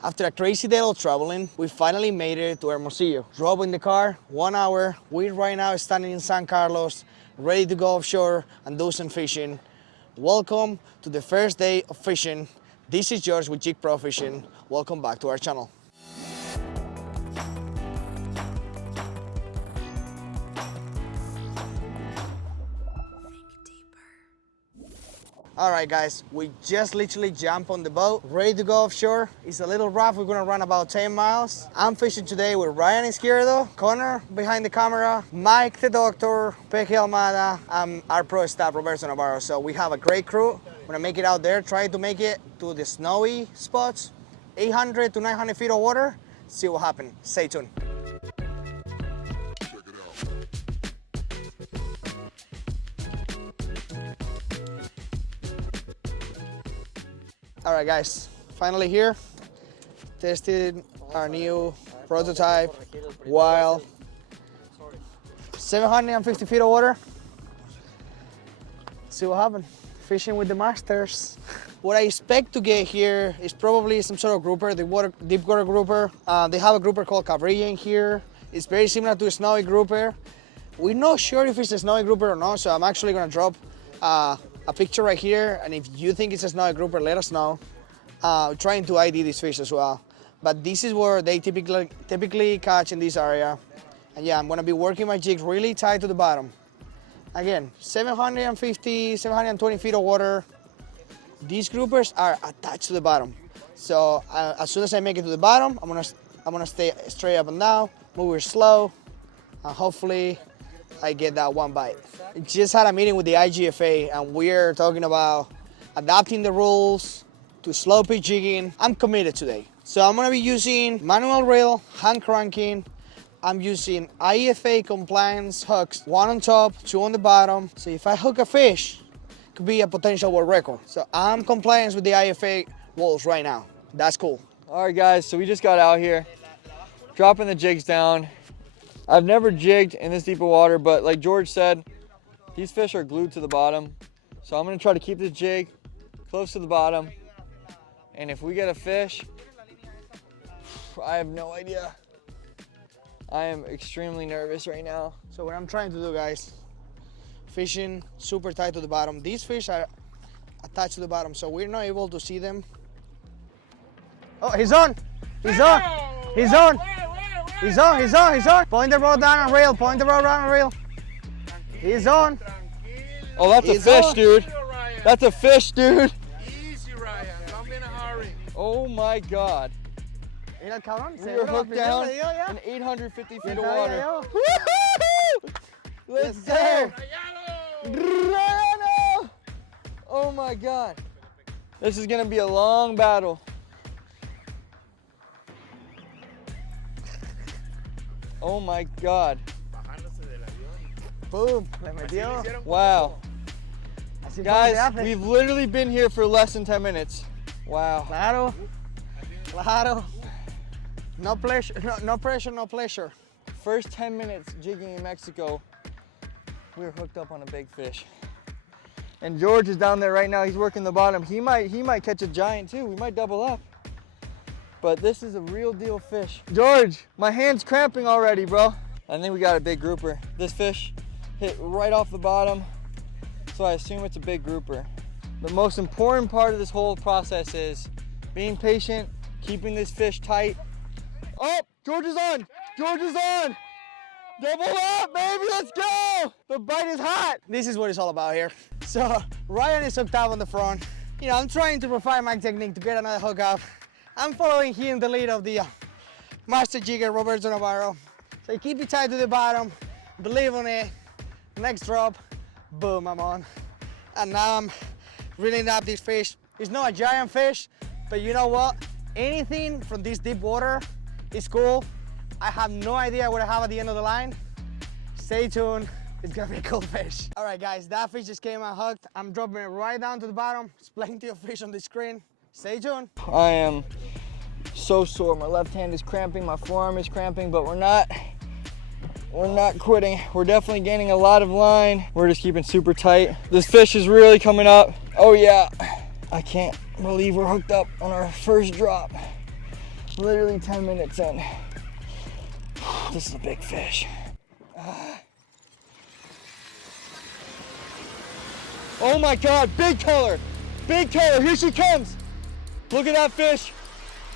After a crazy day of traveling, we finally made it to Hermosillo. Drove in the car, 1 hour. We're right now standing in San Carlos, ready to go offshore and do some fishing. Welcome to the first day of fishing. This is Jyg with Jyg Profishing. Welcome back to our channel. All right, guys, we just literally jumped on the boat, ready to go offshore. It's a little rough. We're gonna run about 10 miles. I'm fishing today with Ryan Izquierdo, Connor behind the camera, Mike the doctor, Peque Almada, and our pro staff, Roberto Navarro. So we have a great crew. We're gonna make it out there, try to make it to the snowy spots, 800 to 900 feet of water. See what happens. Stay tuned. All right, guys, finally here. Tested our new prototype, wild. 750 feet of water. See what happens. Fishing with the masters. What I expect to get here is probably some sort of grouper, the deep water grouper. They have a grouper called Cabrilla in here. It's very similar to a snowy grouper. We're not sure if it's a snowy grouper or not, so I'm actually gonna drop a picture right here, and if you think it's a snowy grouper, let us know. Trying to ID these fish as well. But this is where they typically catch in this area. And yeah, I'm gonna be working my jigs really tight to the bottom. Again, 750, 720 feet of water. These groupers are attached to the bottom. So as soon as I make it to the bottom, I'm gonna stay straight up and down, move slow, and hopefully I get that one bite. Just had a meeting with the IGFA, and we're talking about adapting the rules to slow pitch jigging. I'm committed today. So I'm gonna be using manual reel, hand cranking. I'm using IFA compliance hooks, 1 on top, 2 on the bottom. So if I hook a fish, it could be a potential world record. So I'm compliant with the IFA rules right now. That's cool. All right, guys, so we just got out here, dropping the jigs down. I've never jigged in this deep of water, but like George said, these fish are glued to the bottom. So I'm gonna try to keep this jig close to the bottom. And if we get a fish, I have no idea. I am extremely nervous right now. So what I'm trying to do, guys, fishing super tight to the bottom. These fish are attached to the bottom, so we're not able to see them. Oh, he's on! He's on! He's on! He's on, he's on, he's on. Point the rod down and reel, point the rod down and reel. He's on. Oh, that's a fish, dude. That's a fish, dude. Easy, Ryan. Don't be in a hurry. Oh my God. We are hooked down in 850 feet of water. Woo-hoo! Let's go. Oh my God. This is gonna be a long battle. Oh my God. Boom, le metió. Wow. Guys, we've literally been here for less than 10 minutes. Wow. Claro. Claro. No pressure, no pressure, no pleasure. First 10 minutes jigging in Mexico, we were hooked up on a big fish. And George is down there right now. He's working the bottom. He might catch a giant too. We might double up. But this is a real deal fish. George, my hand's cramping already, bro. I think we got a big grouper. This fish hit right off the bottom, so I assume it's a big grouper. The most important part of this whole process is being patient, keeping this fish tight. Oh, George is on! George is on! Double up, baby, let's go! The bite is hot! This is what it's all about here. So Ryan is hooked up on the front. You know, I'm trying to refine my technique to get another hook up. I'm following him the lead of the master jigger, Roberto Navarro. So keep it tight to the bottom, believe on it. Next drop, boom, I'm on. And now I'm reeling up this fish. It's not a giant fish, but you know what? Anything from this deep water is cool. I have no idea what I have at the end of the line. Stay tuned, it's gonna be a cool fish. All right, guys, that fish just came unhooked. I'm dropping it right down to the bottom. There's plenty of fish on the screen. Stay tuned. I am so sore. My left hand is cramping, my forearm is cramping, but we're not quitting. We're definitely gaining a lot of line. We're just keeping super tight. This fish is really coming up. Oh yeah. I can't believe we're hooked up on our first drop. Literally 10 minutes in. This is a big fish. Oh my God, big color. Big color, here she comes. Look at that fish.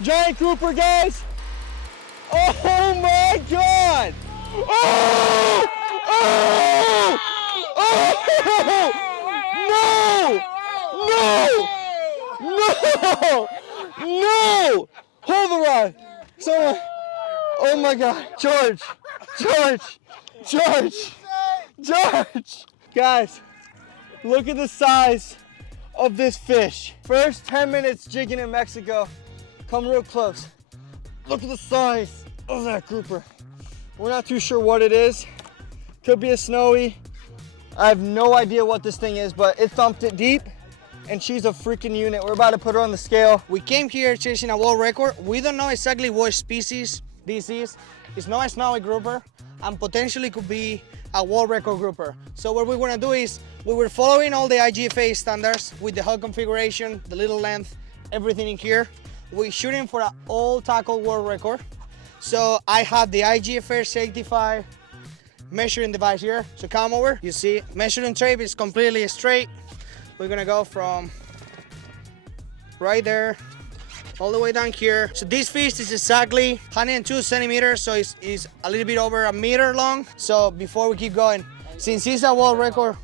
Giant grouper, guys. Oh my God. Oh! Oh! Oh! No! No! No! Hold the rod. Someone. Oh my God. George. Guys, look at the size of this fish. First 10 minutes jigging in Mexico. Come real close. Look at the size of that grouper. We're not too sure what it is. Could be a snowy. I have no idea what this thing is, but it thumped it deep, and she's a freaking unit. We're about to put her on the scale. We came here chasing a world record. We don't know exactly what species this is. It's not a snowy grouper, and potentially could be a world record grouper. So what we're gonna do is, we were following all the IGFA standards with the hull configuration, the little length, everything in here. We're shooting for an all tackle world record. So I have the IGFA certified measuring device here. So come over, you see, measuring tape is completely straight. We're gonna go from right there all the way down here. So this fish is exactly 102 centimeters, so it's a little bit over a meter long. So before we keep going, since it's a world record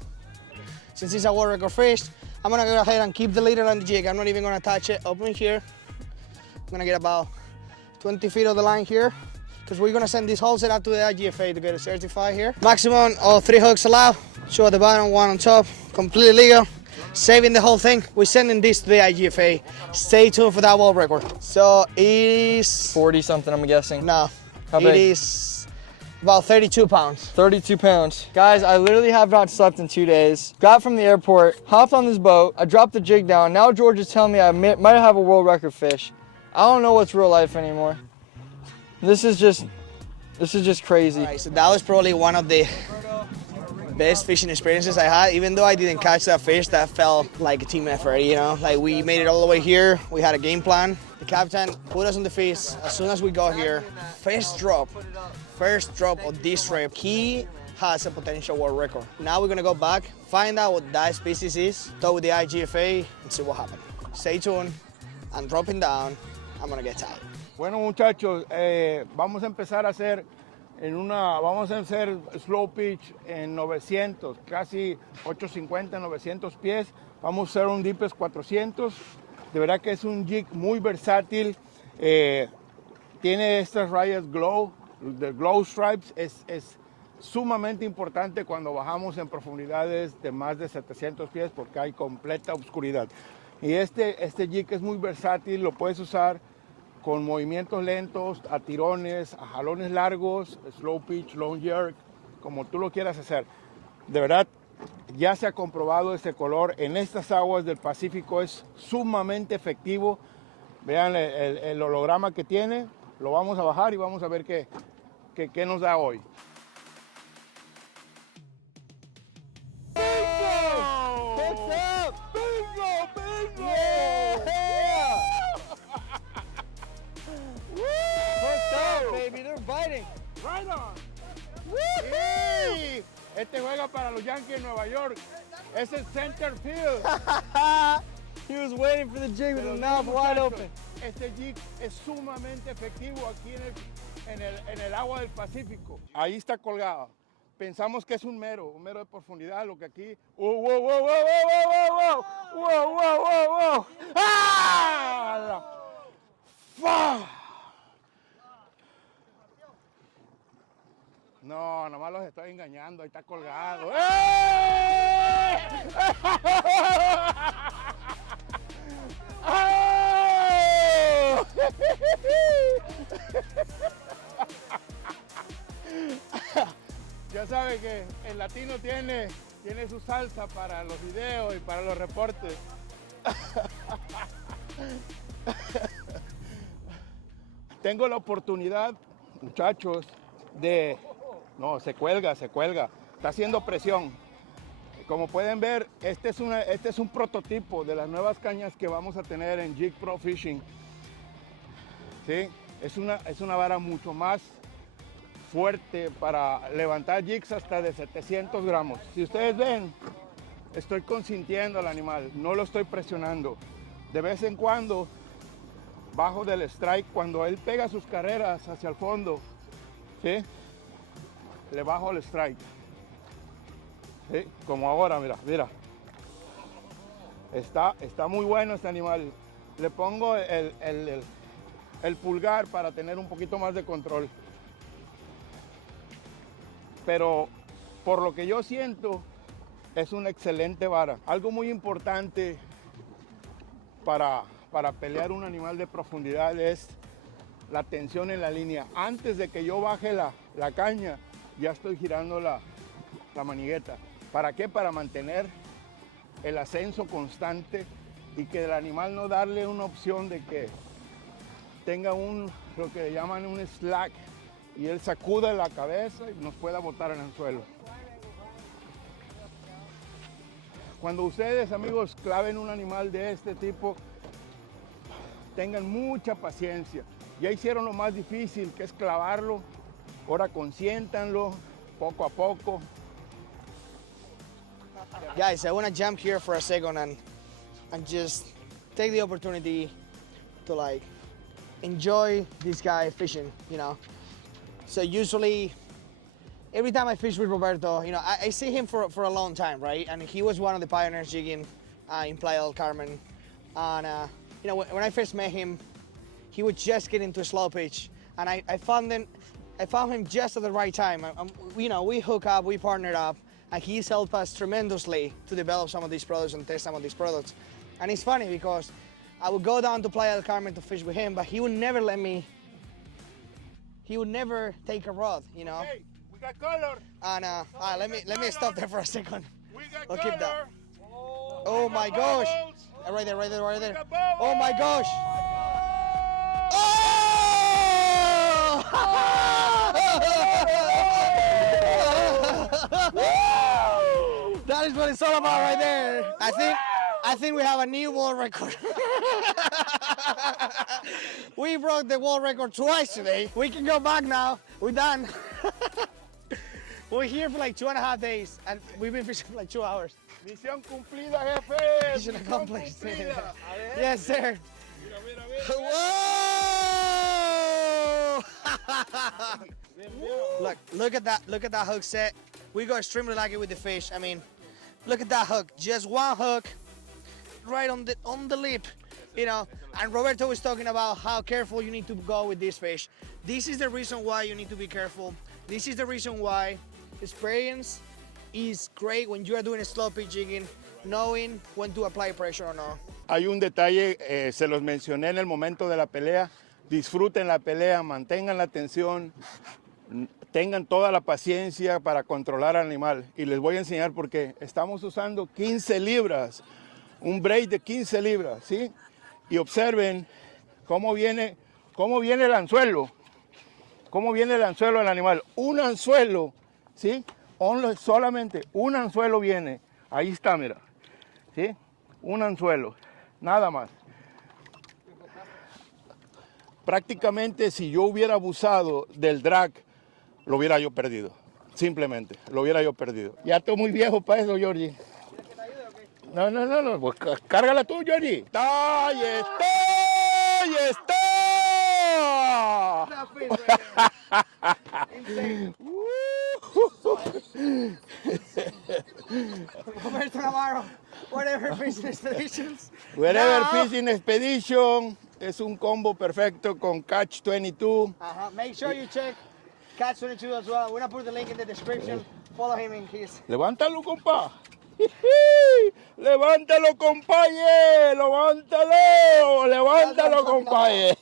fish, I'm gonna go ahead and keep the leader on the jig. I'm not even gonna touch it. Open here. I'm gonna get about 20 feet of the line here, because we're gonna send this whole setup to the IGFA to get it certified here. Maximum of 3 hooks allowed. 2 at the bottom, 1 on top. Completely legal. Saving the whole thing. We're sending this to the IGFA. Stay tuned for that world record. So it is 40 something, I'm guessing. No, How it big? is about 32 pounds. 32 pounds. Guys, I literally have not slept in 2 days. Got from the airport, hopped on this boat, I dropped the jig down. Now George is telling me I might have a world record fish. I don't know what's real life anymore. This is just crazy. All right, so that was probably one of the best fishing experiences I had. Even though I didn't catch that fish, that felt like a team effort, you know? Like, we made it all the way here. We had a game plan. The captain put us on the fish as soon as we got here. First drop of this trip, he has a potential world record. Now we're gonna go back, find out what that species is, talk with the IGFA, and see what happened. Stay tuned. I'm dropping down. I'm gonna get tired. Bueno, muchachos, vamos a empezar a hacer vamos a hacer slow pitch en 900, casi 850, 900 pies. Vamos a hacer un deepest 400. De verdad que es un jig muy versátil. Tiene estas rayas glow, de glow stripes. Es sumamente importante cuando bajamos en profundidades de más de 700 pies porque hay completa oscuridad. Y este jig es muy versátil, lo puedes usar con movimientos lentos, a tirones, a jalones largos, slow pitch, long jerk, como tú lo quieras hacer. De verdad, ya se ha comprobado este color en estas aguas del Pacífico, es sumamente efectivo. Vean el holograma que tiene, lo vamos a bajar y vamos a ver qué nos da hoy. Baby, they're biting. Right on. Sí. Este juega para los Yankees de Nueva York. Es el center field. He was waiting for the jig with his mouth wide open. Este jig es sumamente efectivo aquí en el agua del Pacífico. Ahí está colgado. Pensamos que es un mero de profundidad, lo que aquí. ¡Wow, wow, wow, wow, wow, wow, wow, wow, wow, wow! ¡Ah! ¡Fuck! No, nomás los estoy engañando, ahí está colgado. ¡Eh! ¡Oh! Ya sabe que el latino tiene su salsa para los videos y para los reportes. Tengo la oportunidad, muchachos, no, se cuelga, está haciendo presión. Como pueden ver, este es un prototipo de las nuevas cañas que vamos a tener en Jyg Profishing. ¿Sí? Es una vara mucho más fuerte para levantar jigs hasta de 700 gramos. Si ustedes ven, estoy consintiendo al animal, no lo estoy presionando. De vez en cuando bajo del strike, cuando él pega sus carreras hacia el fondo, ¿sí? Le bajo el strike, ¿sí? Como ahora, mira, mira. Está muy bueno este animal. Le pongo el pulgar para tener un poquito más de control. Pero por lo que yo siento, es una excelente vara. Algo muy importante para pelear un animal de profundidad es la tensión en la línea. Antes de que yo baje la caña, ya estoy girando la manigueta. ¿Para qué? Para mantener el ascenso constante y que el animal no darle una opción de que tenga lo que llaman un slack y él sacuda la cabeza y nos pueda botar en el suelo. Cuando ustedes, amigos, claven un animal de este tipo, tengan mucha paciencia. Ya hicieron lo más difícil, que es clavarlo. Ahora consiéntanlo poco a poco. Guys, I want to jump here for a second and just take the opportunity to like enjoy this guy fishing, you know. So usually, every time I fish with Roberto, you know, I see him for a long time, right? And he was one of the pioneers jigging in Playa del Carmen. And you know, when I first met him, he would just get into a slow pitch, and I found him just at the right time. You know, we hook up, we partnered up, and he's helped us tremendously to develop some of these products and test some of these products. And it's funny because I would go down to Playa del Carmen to fish with him, but he would never let me. He would never take a rod, you know. Hey, we got color. And let me stop there for a second. We got I'll color. keep that. Oh my gosh! Right there, right there, right there. Oh my gosh! Oh! That is what it's all about right there. I think we have a new world record. We broke the world record twice today. We can go back now. We're done. We're here for like 2.5 days, and we've been fishing for like 2 hours. Misión cumplida, jefe. Mission accomplished. cumplida. Yes, sir. Mira, mira, mira. Whoa! Look at that! Look at that hook set. We got extremely lucky with the fish. I mean, look at that hook. Just one hook, right on the lip. You know, and Roberto was talking about how careful you need to go with this fish. This is the reason why you need to be careful. This is the reason why experience is great when you are doing a slow pitch jigging, knowing when to apply pressure or not. Hay un detalle, se los mencioné en el momento de la pelea. Disfruten la pelea, mantengan la atención, tengan toda la paciencia para controlar al animal. Y les voy a enseñar por qué. Estamos usando 15 libras, un braid de 15 libras, ¿sí? Y observen cómo viene el anzuelo. Cómo viene el anzuelo del animal. Un anzuelo, ¿sí? Solamente un anzuelo viene. Ahí está, mira. ¿Sí? Un anzuelo. Nada más. Prácticamente si yo hubiera abusado del drag, lo hubiera yo perdido. Simplemente, lo hubiera yo perdido. Ya estoy muy viejo para eso, Georgie. No, pues cárgala tú, Georgie. ¡Ahí está! ¡Ahí está! Roberto Navarro, whatever fishing expeditions. Wherever Now- Fishing Expedition es un combo perfecto con Catch 22. Make sure you check Catch 22 as well. We're gonna put the link in the description. Follow him in his. Levántalo, compa. Levántalo, compaye. Levántalo, compaye.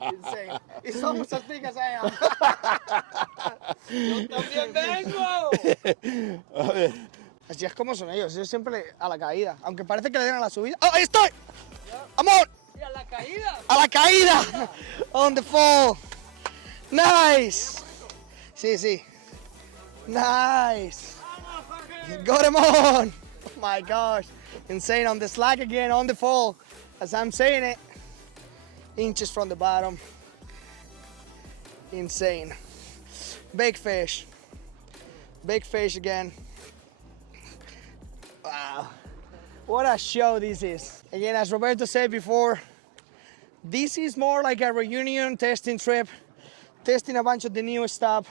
Insane. It's almost as big as I am. ¡También vengo! A ver. Así es como son ellos siempre a la caída. Aunque parece que le den a la subida. ¡Oh, ahí estoy! ¡Amor! ¡Y a la caída! ¡A la caída! On the fall. Nice. Sí. Nice. Got him on. Oh my gosh. Insane on the slack again, on the fall. As I'm saying it. Inches from the bottom. Insane. Big fish. Big fish again. Wow. What a show this is. Again, as Roberto said before, this is more like a reunion testing trip, testing a bunch of the new stuff.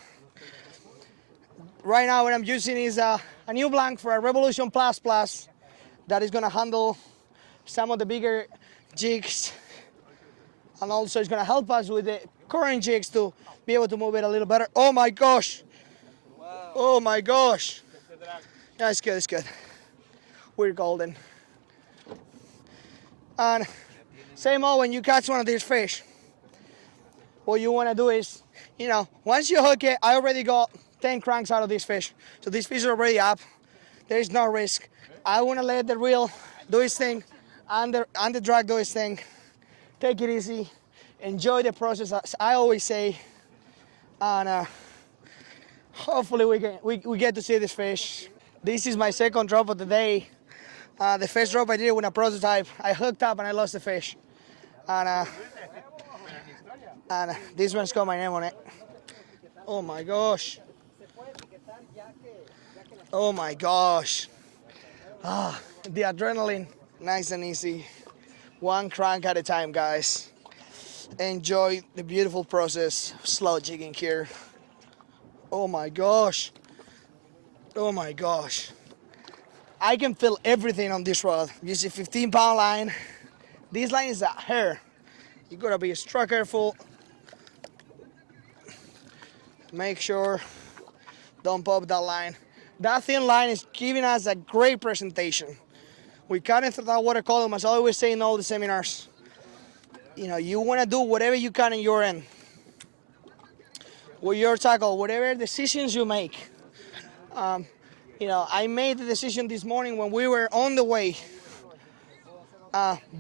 Right now what I'm using is a new blank for a Revolution Plus Plus that is gonna handle some of the bigger jigs, and also it's gonna help us with the current jigs to be able to move it a little better. Oh my gosh! Wow. Oh my gosh! Yeah, it's good, it's good. We're golden. And same old when you catch one of these fish, what you wanna do is, you know, once you hook it, I already got 10 cranks out of this fish. So this fish is already up. There is no risk. I wanna let the reel do its thing and the drag do its thing. Take it easy. Enjoy the process, as I always say. And hopefully we get to see this fish. This is my second drop of the day. The first drop I did with a prototype, I hooked up and I lost the fish. And this one's got my name on it. Oh my gosh. Oh my gosh. The adrenaline, nice and easy. One crank at a time, guys. Enjoy the beautiful process of slow jigging here. Oh my gosh. Oh my gosh. I can feel everything on this rod. Use a 15-pound line. This line is a hair. You gotta be extra careful. Make sure don't pop that line. That thin line is giving us a great presentation. We cut it through that water column, as I always say in all the seminars. You know, you wanna do whatever you can in your end. With your tackle, whatever decisions you make. You know, I made the decision this morning when we were on the way,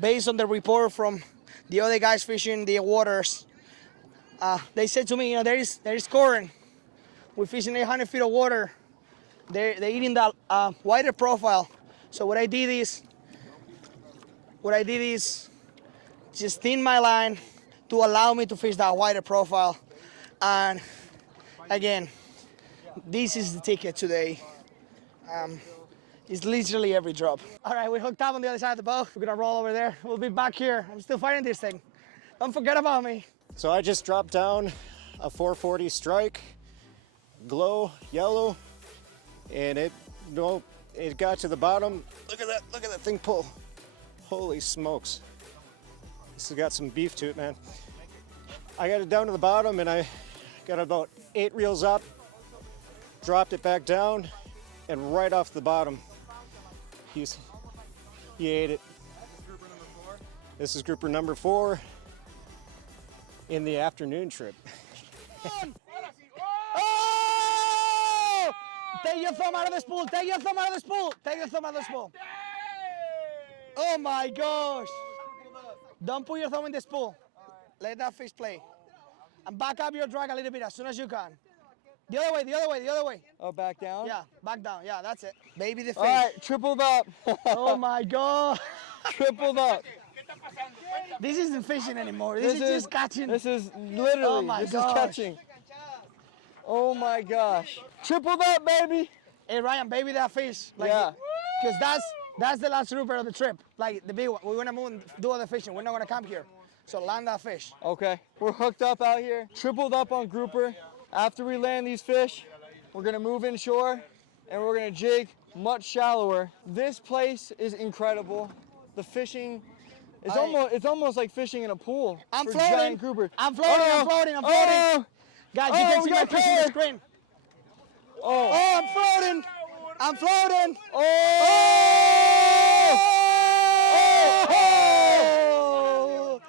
based on the report from the other guys fishing the waters. They said to me, you know, there is current. We're fishing 800 feet of water. They're eating that wider profile. So what I did is just thin my line to allow me to fish that wider profile. And again, this is the ticket today. It's literally every drop. All right, we hooked up on the other side of the boat. We're gonna roll over there. We'll be back here. I'm still fighting this thing. Don't forget about me. So I just dropped down a 440 strike, glow, yellow, and it got to the bottom. Look at that thing pull. Holy smokes. This has got some beef to it, man. I got it down to the bottom and I got about 8 reels up, dropped it back down, and right off the bottom, he ate it. This is grouper number 4 in the afternoon trip. Oh! Take your thumb out of the spool. Take your thumb out of the spool. Take your thumb out of the spool. Oh my gosh. Don't put your thumb in the spool. Let that fish play. And back up your drag a little bit as soon as you can. The other way, the other way, the other way. Oh, back down? Yeah, back down. Yeah, that's it. Baby the fish. All right, tripled up. Oh my God. Tripled up. This isn't fishing anymore. This is just catching. This is literally, Oh my this gosh. is catching. Oh my gosh. Tripled up, baby. Hey Ryan, baby that fish. Like, Yeah. Because that's the last grouper of the trip. Like the big one. We're gonna move and do other fishing. We're not gonna camp here. So land that fish. Okay, we're hooked up out here, tripled up on grouper. After we land these fish, we're gonna move inshore and we're gonna jig much shallower. This place is incredible. The fishing, it's almost like fishing in a pool. I'm for floating. giant grouper. I'm floating. I'm floating. I'm floating. Oh, Guys, you can we see my got fish on the color. screen. oh, Oh, I'm floating. I'm floating. oh, Oh!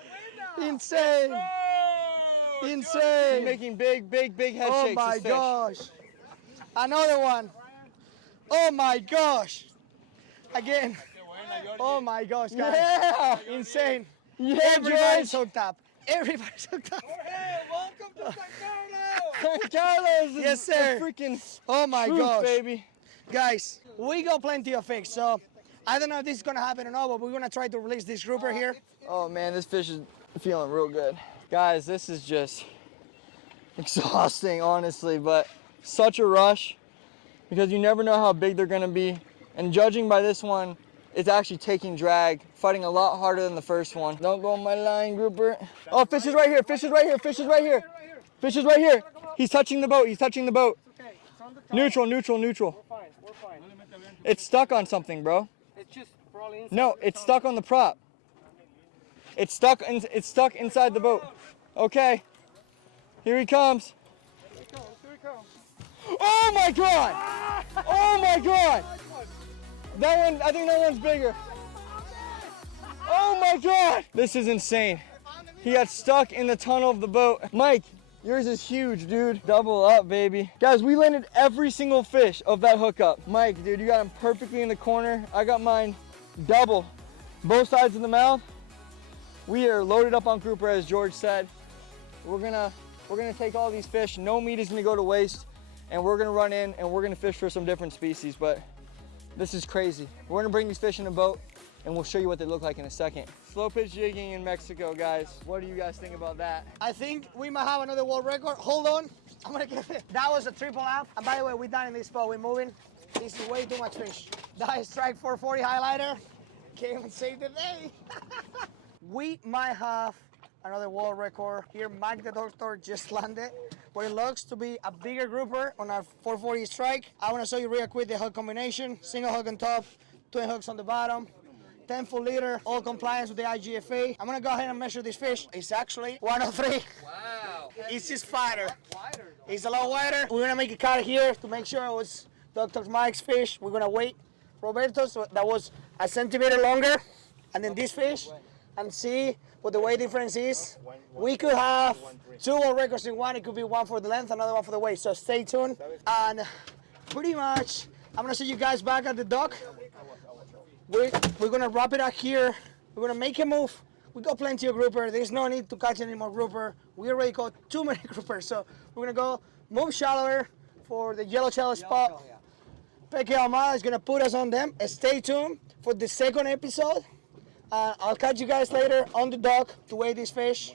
Insane. Insane. He's making big head Oh shakes. my this fish. gosh. Another one. Oh my gosh. Again. Oh my gosh, guys. Yeah. Insane. Yeah, Everybody's George. hooked up. Everybody's hooked up. Welcome to San San Carlos is Yes, sir. the freaking Oh my truth, gosh. baby. Guys, we got plenty of fish, so I don't know if this is gonna happen or not, but we're gonna try to release this grouper here. Oh man, this fish is feeling real good. Guys, this is just exhausting, honestly, but such a rush because you never know how big they're gonna be. And judging by this one, it's actually taking drag, fighting a lot harder than the first one. Don't go on my line, grouper. Oh, fish is right here, fish is right here, fish is right here. Fish is right here. He's touching the boat, he's touching the boat. Okay, it's on the top. Neutral, neutral, neutral. We're fine, we're fine. It's stuck on something, bro. It's just probably inside. No, it's stuck on the prop. It's stuck inside the boat. Okay. Here he comes. Here he comes. Oh my god! Oh my god! That one, I think that one's bigger. Oh my god! This is insane. He got stuck in the tunnel of the boat. Mike, yours is huge, dude. Double up, baby. Guys, we landed every single fish of that hookup. Mike, dude, you got him perfectly in the corner. I got mine double. Both sides of the mouth. We are loaded up on grouper, as George said. We're gonna take all these fish. No meat is gonna go to waste, and we're gonna run in and we're gonna fish for some different species. But this is crazy. We're gonna bring these fish in a boat, and we'll show you what they look like in a second. Slow pitch jigging in Mexico, guys. What do you guys think about that? I think we might have another world record. Hold on. I'm gonna get it. That was a triple up. And by the way, we're done in this spot. We're moving. This is way too much fish. That is strike 440 highlighter. Came and saved the day. We might have another world record. Here, Mike the Doctor just landed. What it looks to be a bigger grouper on our 440 strike. I want to show you real quick the hook combination. Single hook on top, twin hooks on the bottom. 10 full leader, all compliance with the IGFA. I'm gonna go ahead and measure this fish. It's actually 103. Wow. It's just fatter. Wider. It's a lot wider. We're gonna make a cut here to make sure it was Dr. Mike's fish. We're gonna wait Roberto's, so that was a centimeter longer. And then this fish, and see what the weight difference is. We could have two world records in one. It could be one for the length, another one for the weight. So stay tuned. And pretty much, I'm gonna see you guys back at the dock. We're gonna wrap it up here. We're gonna make a move. We got plenty of grouper. There's no need to catch any more grouper. We already caught too many groupers. So we're gonna go move shallower for the yellow shell spot. Peque Almada is gonna put us on them. Stay tuned for the second episode. I'll catch you guys later on the dock to weigh this fish.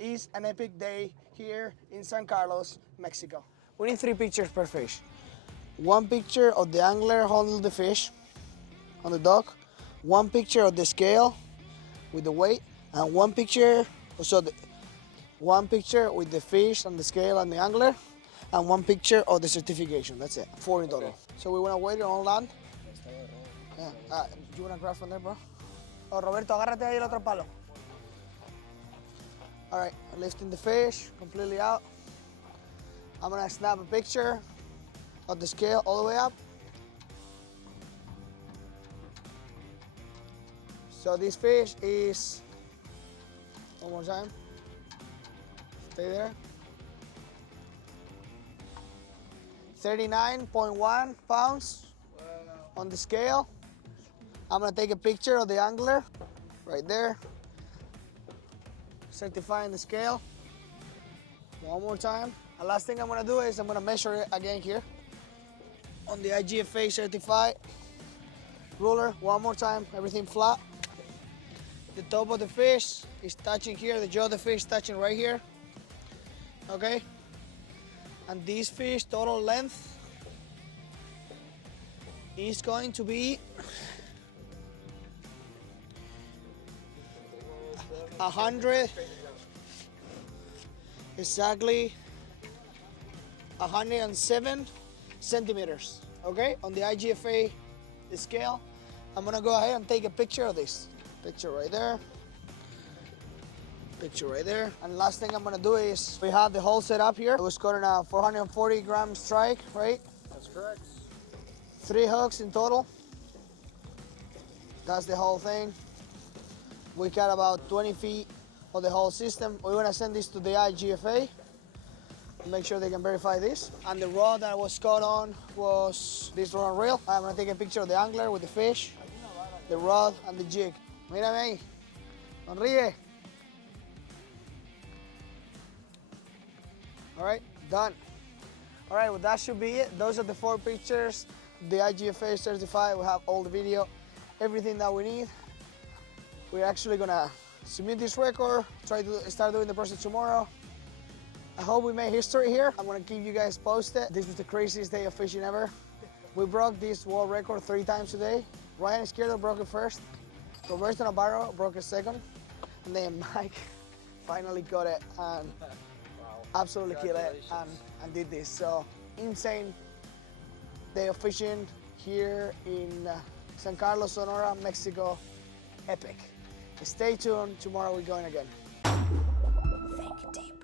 It's an epic day here in San Carlos, Mexico. We need 3 pictures per fish. One picture of the angler holding the fish on the dock, one picture of the scale with the weight, and one picture with the fish on the scale and the angler, and one picture of the certification. That's it. 4 in total. Okay. So we want to wait it on land. Yeah. You want to grab from there, bro? Oh, Roberto, agárrate ahí el otro palo. All right, lifting the fish completely out. I'm gonna snap a picture of the scale all the way up. So this fish is, one more time, stay there. 39.1 pounds on the scale. I'm gonna take a picture of the angler right there. Certifying the scale. One more time. And last thing I'm gonna do is I'm gonna measure it again here on the IGFA certified ruler. One more time, everything flat. The top of the fish is touching here, the jaw of the fish touching right here. Okay? And this fish total length is going to be 100, exactly 107 centimeters, okay, on the IGFA scale. I'm gonna go ahead and take a picture of this. Picture right there. Picture right there. And last thing I'm gonna do is, we have the whole set up here. It was caught in a 440 gram strike, right? That's correct. 3 hooks in total. That's the whole thing. We got about 20 feet of the whole system. We want to send this to the IGFA, make sure they can verify this. And the rod that was caught on was this rod and reel. I'm going to take a picture of the angler with the fish, the rod, and the jig. Mírame ahí. Sonríe. All right, done. All right, well, that should be it. Those are the 4 pictures. The IGFA certified. We have all the video, everything that we need. We're actually gonna submit this record, try to start doing the process tomorrow, I hope we made history here. I'm gonna keep you guys posted. This was the craziest day of fishing ever. We broke this world record 3 times today. Ryan Izquierdo broke it first. Roberto Navarro broke it second. And then Mike finally got it and absolutely killed it and did this. So insane day of fishing here in San Carlos, Sonora, Mexico. Epic. Stay tuned. Tomorrow we're going again. Think deep.